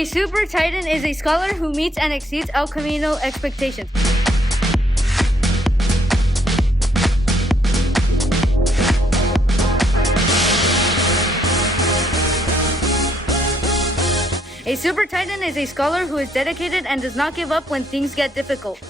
A super titan is a scholar who meets and exceeds El Camino expectations. A super titan is a scholar who is dedicated and does not give up when things get difficult.